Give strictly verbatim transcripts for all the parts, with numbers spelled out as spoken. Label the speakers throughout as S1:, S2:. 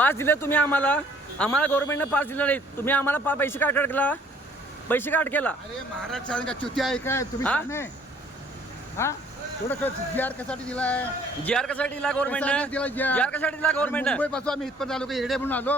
S1: Pass दिले तुम्ही आम्हाला आम्हाला गव्हर्नमेंटने पास दिले नाही तुम्ही आम्हाला पा पैसे काट केला पैसे काट केला
S2: अरे महाराज शाळेत का चुती आहे काय तुम्ही
S1: हा?
S2: शाणे? हा थोडं जी आर कशासाठी दिलाय
S1: जी आर कशासाठी दिला गव्हर्नमेंटने
S2: दिला
S1: जी आर कशासाठी दिला गव्हर्नमेंटने
S2: मुंबई पासून आम्ही इथपर्यंत आलो का येडे म्हणून आलो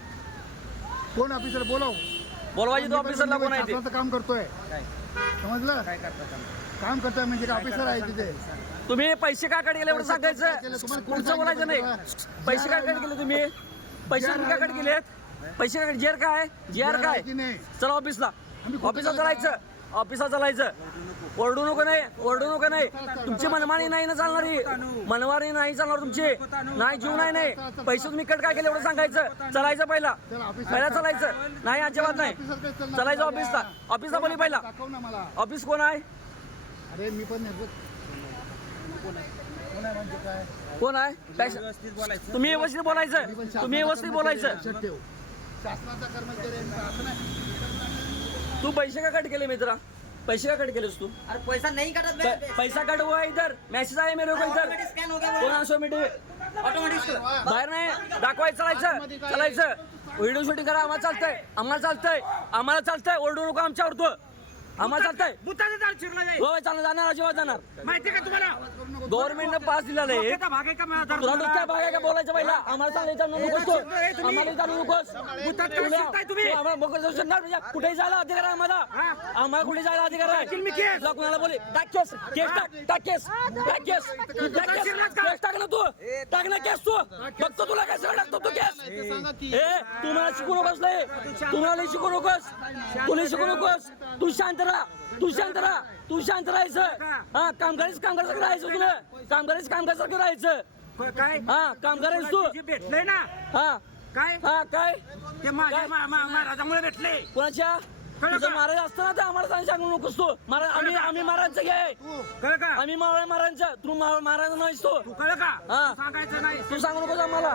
S2: कोण ऑफिसर बोलव
S1: बोलवायचे तो ऑफिसरला कोण आहे ते
S2: शासनाचं काम करतोय समजलं काम करतोय म्हणजे का ऑफिसर आहे तिथे
S1: तुम्ही पैसे का काट गेले एवढं सांगायचं पुढचं बोलायचं नाही पैसे का काट केले तुम्ही पैसे तुम्ही का काट केलेत पैसे का जी आर काय जी आर काय
S2: की नाही
S1: चला ऑफिसला ऑफिसला चालायचं ऑफिसला चालायचं ओरडू नको नाही ओरडू नको नाही तुमची मनमानी नाही ना चालणारी मनमानी नाही चालणार तुमची नाही जीव नाही नाही पैसे तुम्ही कट काय केले एवढं सांगायचं चलायचं पहिला पहिला चालायचं नाही अजिबात नाही चलायचं ऑफिसला ऑफिसला बोली पहिला
S2: दाखव ना मला
S1: ऑफिस कोण आहे
S2: अरे मी पण निर्भर कोण आहे म्हणजे काय
S1: कोण आहे काय तुम्ही व्यवस्थित बोलायचं तुम्ही व्यवस्थित बोलायचं
S2: लक्षात ठेव शासनाचा कर्मचारी आहे, असं नाही.
S1: तू पैसे का कट केले मित्रा पैसे का कट केलेस तू
S3: अरे पैसा नहीं कटा
S1: प- पैसा कट हुआ है इधर मैसेज आया मेरे को इधर
S3: ऑटोमेटिक स्कैन हो गया
S1: कोण असो मिनिट
S3: ऑटोमेटिक
S1: बाहेर नाही दाखवायचं चालायचं चालायचं व्हिडिओ शूटिंग करा आम्हाला चालतंय आम्हाला चालतंय आम्हाला चालतंय ओरडू नको आमच्यावर तू आम्हाला चालतंय
S3: बुताचा दाल चिरला जाईल
S1: हो चालणार जाणार अजिबात जाणार
S3: माहिती का तुम्हाला
S1: गव्हर्नमेंटनं पास दिला नाही
S3: डोक्याचा भाग आहे का माझा
S1: तुला डोक्या भाग आहे का बोलायचं पहिला आम्हाला सांगायचं नकोस तू आम्हाला जाणू नकोस
S3: बुतात काय शिकताय तुम्ही?
S1: तू आम्हाला मोकळं जाऊ शकणार नाही. कुठेही जायला अधिकार आहे आम्हाला आम्हाला कुठे जायला अधिकार आहे
S3: मी केस.
S1: तुला कुणाला बोले टाक केस केस टाक टाक केस टाक केस टाक केस केस टाक ना तू टाक ना केस तू बघतो तुला काय सगळं टाकतो तू केस ए तू मला शिकू नकोस नाही तू मला शिकू नकोस तुला शिकू नकोस तू शांत राहा तू शांत राहा तू शांत राहायचं हा कामगारीच कामगारासारखं राहायचं तुला कामगारीच कामगारासारखं राहायचं
S3: काय
S1: हा काम करायचं तू
S3: जे भेटले ना
S1: हा
S3: काय
S1: हा काय
S3: ते माझ्या मा- मा- महाराजामुळे भेटले
S1: कोणाच्या
S3: कळलं
S1: तुझं
S3: का?
S1: महाराज असताना तर आम्हाला सांग सांगू नकोस तू महाराज आम्ही आम्ही महाराजांचं घे
S3: कळ का
S1: आम्ही मावळे महाराजांचं तू मा- महाराज नाहीस तू
S3: तू कळ का
S1: हा.
S3: तू सांगायचं नाही
S1: तू सांगू नकोस आम्हाला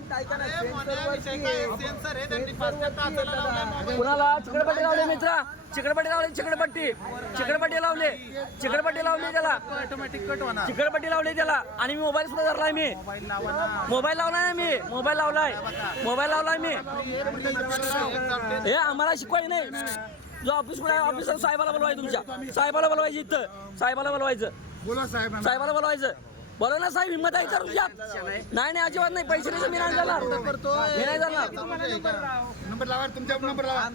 S1: कुणाला चिकडपट्टी लावली मित्रा चिकडपट्टी लावली चिकडपट्टी चिकडपट्टी लावली चिकडपट्टी लावली त्याला चिकडपट्टी लावली त्याला आणि मी मोबाईल सुद्धा धरलाय मी मोबाईल लावलाय मी मोबाईल लावलाय मोबाईल लावलाय मी हे आम्हाला शिकवायचं नाही जो ऑफिस कुठे ऑफिसर साहेबाला बोलवायचं तुमच्या साहेबाला बोलवायचं इथं साहेबाला बोलवायचं
S2: बोला साहेब
S1: साहेबाला बोलवायचं बोलव ना साहेब हिंमत आहे तर तुझ्यात नाही नाही अजिबात नाही पैसे नाही मी नाही जाणार मी नाही जाणार
S2: नंबर लावा तुमच्या नंबर लावा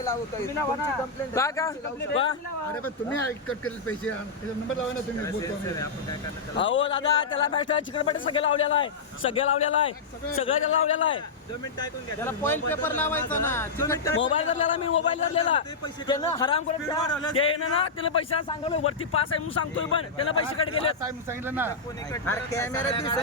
S1: का का का?
S2: अरे पण तुम्ही कट केले पैसे त्याचा नंबर लावा ना तुम्ही बोलतो आम्ही.
S1: अहो दादा त्याला बॅट चिकटपट्टी सगळे लावलेला आहे सगळे लावलेला आहे सगळं त्याला लावलेला आहे
S4: त्याला फॉइल पेपर लावायचा ना
S1: मोबाईल धरलेला मी मोबाईल धरलेला त्यानं हराम करून ते ना त्याला पैसा सांगलो वरती पास आहे म्हणून सांगतोय पण त्याला पैसे कट केले
S2: साहेब सांगितलं ना
S4: अरे कॅमेरा